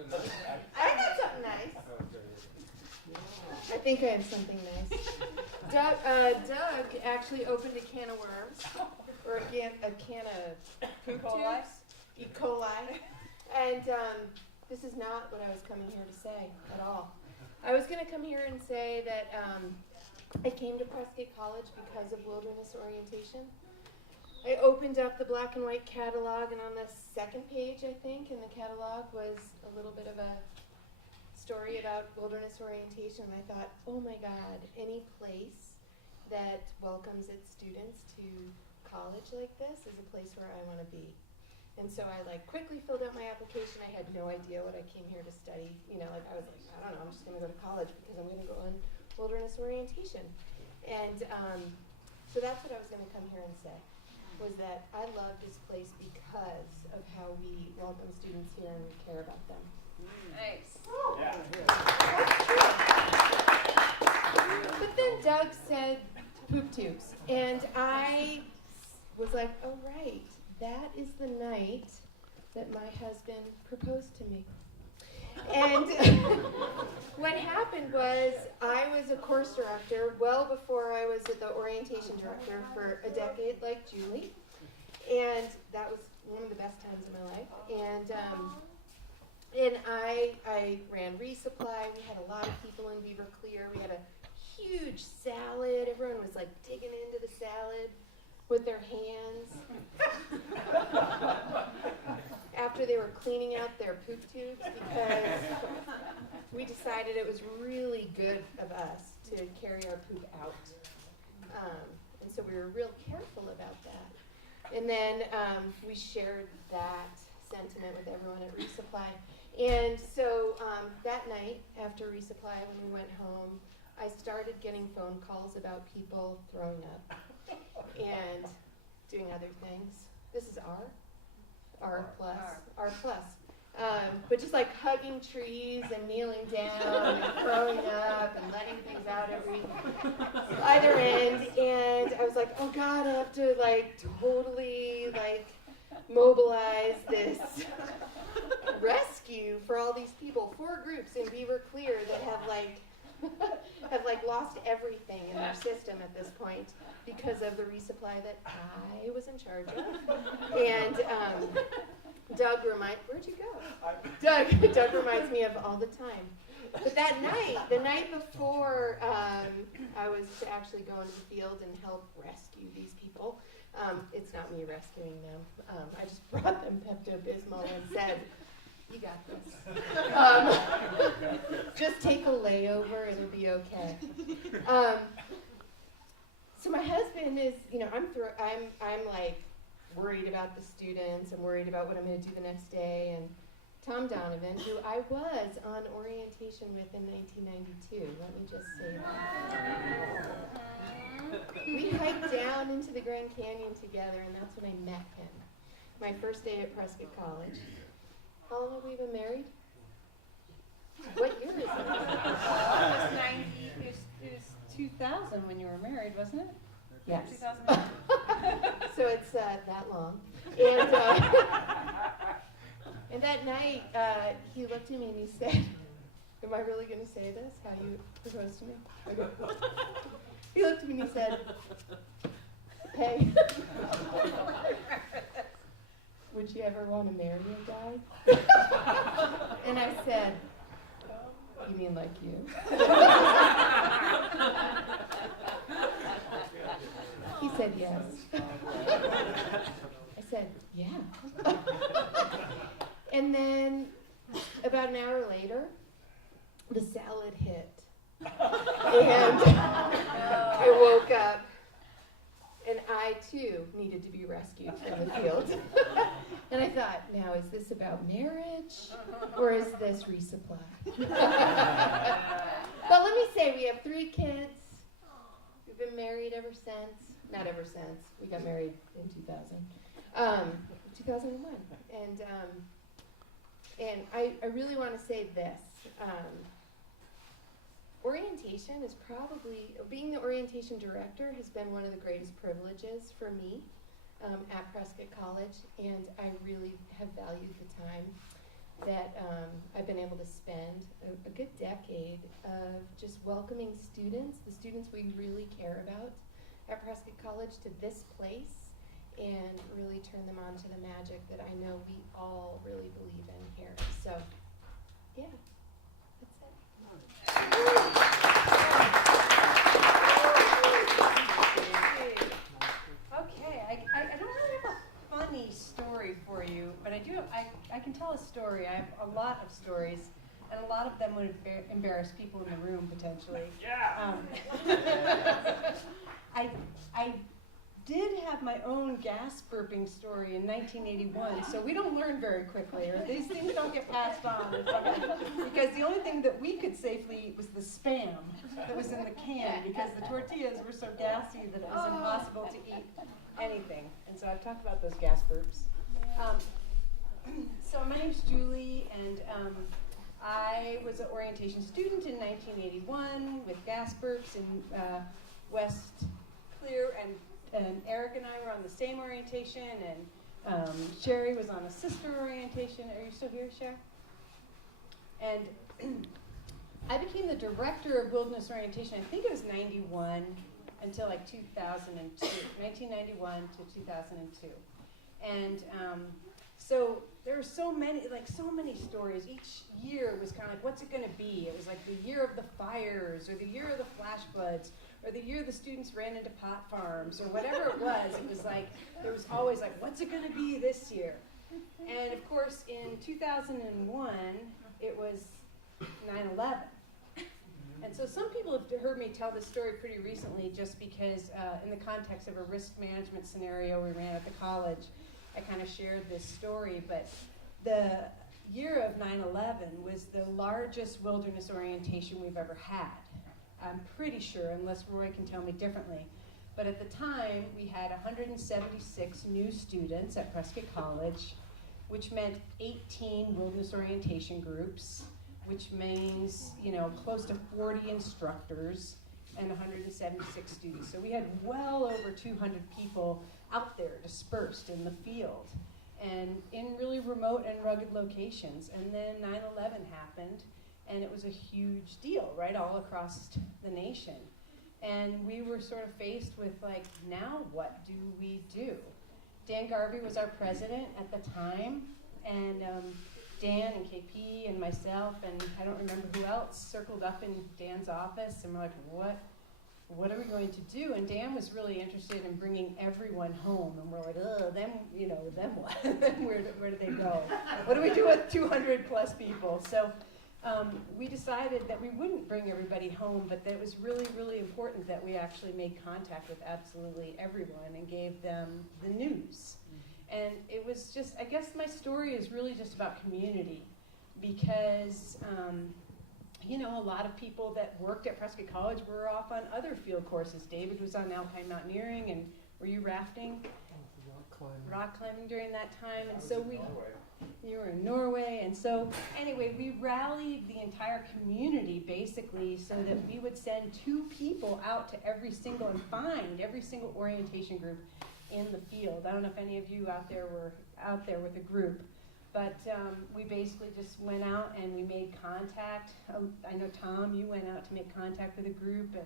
I got something nice. I think I have something nice. Doug actually opened a can of worms, or a can of poop tubes, E. coli, and this is not what I was coming here to say at all. I was going to come here and say that I came to Prescott College because of wilderness orientation. I opened up the black and white catalog, and on the second page, I think, in the catalog was a little bit of a story about wilderness orientation. And I thought, oh my God, any place that welcomes its students to college like this is a place where I want to be. And so I quickly filled out my application. I had no idea what I came here to study. I was like, I don't know, I'm just going to go to college because I'm going to go on wilderness orientation. And so that's what I was going to come here and say, was that I love this place because of how we welcome students here and we care about them. Nice. Yeah. But then Doug said poop tubes. And I was like, oh, right. That is the night that my husband proposed to me. And what happened was I was a course director well before I was the orientation director for a decade like Julie. And that was one of the best times of my life. And I ran resupply. We had a lot of people in Beaver Clear. We had a huge salad. Everyone was digging into the salad with their hands after they were cleaning out their poop tubes, because we decided it was really good of us to carry our poop out. And so we were real careful about that. And then we shared that sentiment with everyone at resupply. And so that night after resupply, when we went home, I started getting phone calls about people throwing up and doing other things. This is R plus. But just hugging trees and kneeling down and throwing up and letting things out every either end. And I was like, oh God, I have to totally mobilize this rescue for all these people. 4 groups in Beaver Clear that have lost everything in their system at this point because of the resupply that I was in charge of. And Doug where'd you go? Doug reminds me of all the time. But that night, the night before I was to actually go into the field and help rescue these people, it's not me rescuing them. I just brought them Pepto-Bismol and said, you got this. Just take a layover, it'll be okay. So my husband is, I'm worried about the students. I'm worried about what I'm going to do the next day. And Tom Donovan, who I was on orientation with in 1992, let me just say that. We hiked down into the Grand Canyon together, and that's when I met him. My first day at Prescott College. How long have we been married? What year is it? It was 2000 when you were married, wasn't it? Yes. 2009. So it's that long. And that night, he looked at me and he said, am I really going to say this, how you proposed to me? I go, he looked at me and he said, hey, would you ever want to marry a guy? And I said, you mean like you? He said yes. I said, yeah. And then about an hour later, the salad hit. And I woke up, and I too needed to be rescued from the field. And I thought, now is this about marriage or is this resupply? But let me say, we have 3 kids. We've been married ever since. Not ever since. We got married in 2001. And I really want to say this. Orientation is probably, being the orientation director has been one of the greatest privileges for me at Prescott College, and I really have valued the time that I've been able to spend a good decade of just welcoming students, the students we really care about at Prescott College, to this place and really turn them on to the magic that I know we all really believe in here. So, yeah, that's it. Okay, I don't really have a funny story for you, but I can tell a story. I have a lot of stories, and a lot of them would embarrass people in the room potentially. Yeah. I did have my own gas burping story in 1981, so we don't learn very quickly, or these things don't get passed on, because the only thing that we could safely eat was the Spam that was in the can, because the tortillas were so gassy that it was impossible to eat anything. And so I've talked about those gas burps. So my name's Julie, and I was an orientation student in 1981 with gas burps in West Clear, and Eric and I were on the same orientation, and Sherry was on a sister orientation. Are you still here, Sherry? And I became the director of wilderness orientation, I think it was 91 until like 2002, 1991 to 2002. And so there were so many stories. Each year was kind of like, what's it going to be? It was like the year of the fires, or the year of the flash floods, or the year the students ran into pot farms, or whatever it was. It was like, there was always like, what's it going to be this year? And of course, in 2001, it was 9/11. And so some people have heard me tell this story pretty recently, just because in the context of a risk management scenario we ran at the college, I kind of shared this story. But the year of 9/11 was the largest wilderness orientation we've ever had. I'm pretty sure, unless Roy can tell me differently. But at the time, we had 176 new students at Prescott College, which meant 18 wilderness orientation groups, which means, close to 40 instructors and 176 students. So we had well over 200 people out there dispersed in the field and in really remote and rugged locations. And then 9/11 happened, and it was a huge deal, right, all across the nation. And we were sort of faced with, like, now what do we do? Dan Garvey was our president at the time, and Dan and KP and myself, and I don't remember who else, circled up in Dan's office, and we're like, what are we going to do? And Dan was really interested in bringing everyone home, and we're like, them what? where do they go? What do we do with 200 plus people? So we decided that we wouldn't bring everybody home, but that it was really, really important that we actually made contact with absolutely everyone and gave them the news. And it was just, I guess my story is really just about community, because a lot of people that worked at Prescott College were off on other field courses. David was on alpine mountaineering, and were you rafting? Rock climbing during that time. And so you were in Norway, and so anyway, we rallied the entire community basically so that we would send 2 people out to and find every single orientation group in the field. I don't know if any of you out there were out there with a group, but we basically just went out and we made contact. I know, Tom, you went out to make contact with a group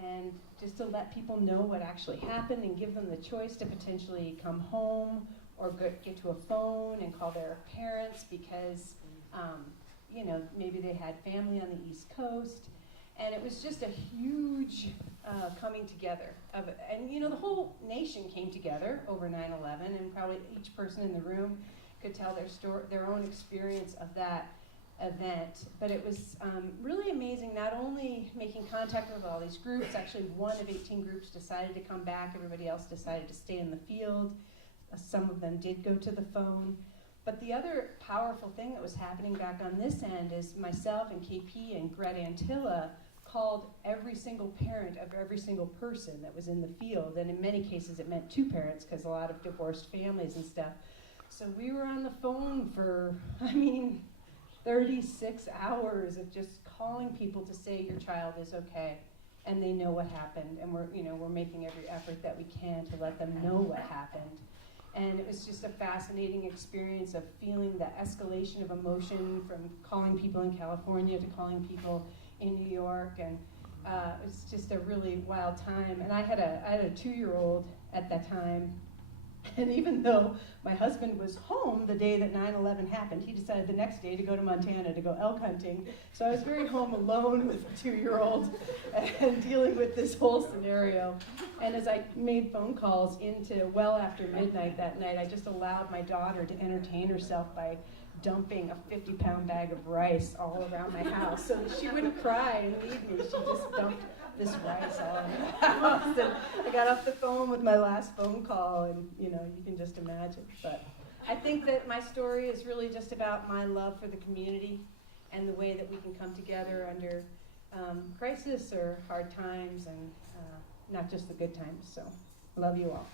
and just to let people know what actually happened and give them the choice to potentially come home or get to a phone and call their parents because, maybe they had family on the East Coast. And it was just a huge coming together the whole nation came together over 9/11, and probably each person in the room could tell their own experience of that event. But it was really amazing, not only making contact with all these groups. Actually, one of 18 groups decided to come back. Everybody else decided to stay in the field. Some of them did go to the phone. But the other powerful thing that was happening back on this end is myself and KP and Greta Antilla called every single parent of every single person that was in the field. And in many cases, it meant 2 parents, because a lot of divorced families and stuff. So we were on the phone for, 36 hours of just calling people to say your child is okay, and they know what happened, and we're making every effort that we can to let them know what happened. And it was just a fascinating experience of feeling the escalation of emotion from calling people in California to calling people in New York. And it was just a really wild time. And I had a 2-year-old at that time. And even though my husband was home the day that 9/11 happened, he decided the next day to go to Montana to go elk hunting. So I was very home alone with a 2-year-old and dealing with this whole scenario. And as I made phone calls into well after midnight that night, I just allowed my daughter to entertain herself by dumping a 50-pound bag of rice all around my house so that she wouldn't cry and leave me. She just dumped this rice all over the house. And I got off the phone with my last phone call, and you can just imagine. But I think that my story is really just about my love for the community and the way that we can come together under crisis or hard times, and not just the good times. So, love you all.